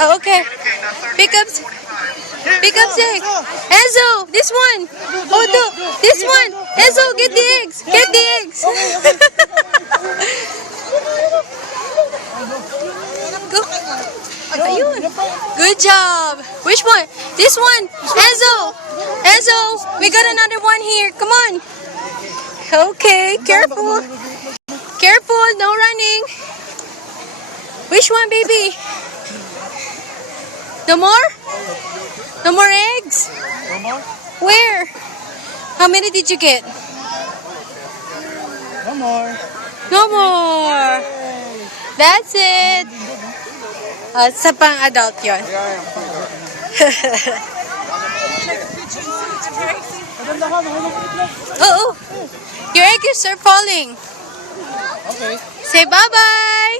Oh, okay. Pick up egg. Enzo, this one. Oh, this one. Enzo, get the eggs. Get the eggs. Go. Ayun. Good job. Which one? This one. Enzo. Enzo, we got another one here. Come on. Okay, careful. Careful, no running. Which one, baby? No more? No more eggs? No more? Where? How many did you get? No more. No more. That's it. Sa pang adult yon. Oh, your eggs are falling. Okay. Say bye-bye.